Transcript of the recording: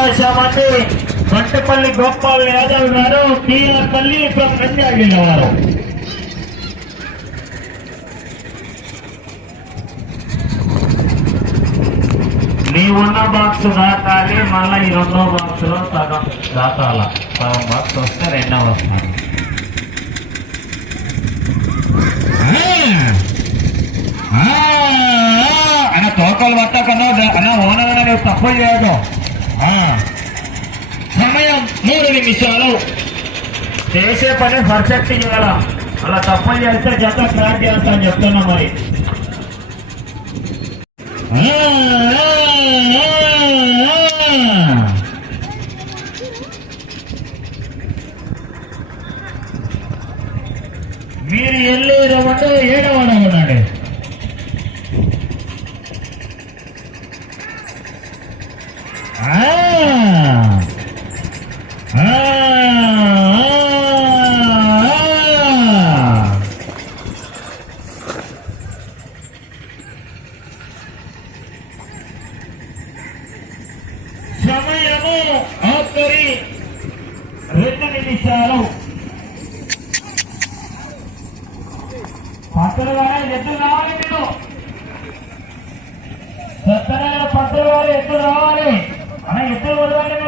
వచ్చామంటే మంటపల్లి గోపాల్ యాదవ్ గారు కీలపల్లి నంద్యాల వారు. నీ ఉన్న బాక్స్ దాటాలి మళ్ళీ ఈ రెండో బాక్స్లో సగం దాటాల. సగం బాక్స్ వస్తే రెండో వస్తాను అన్న తోకలు పట్టకన్నా అన్న ఓనర్ నువ్వు తప్పు చేయదు సమయం మూడు నిమిషాలు. చేసే పని పర్ఫెక్ట్ చేయాల అలా తప్పు చేస్తే జత ట్రాక్ చేస్తా అని చెప్తున్నా మరి. ఆ, ఆ, ఆ, ఆ. మీరు వెళ్ళేదమంటే ఏడవడ ఉండండి. రెండు నిమిషాలు పక్కన ఎద్దులు రావాలి మీరు. సత్తనగర పక్కన వారు ఎద్దులు రావాలి. అన్న ఎద్దులు వదలండి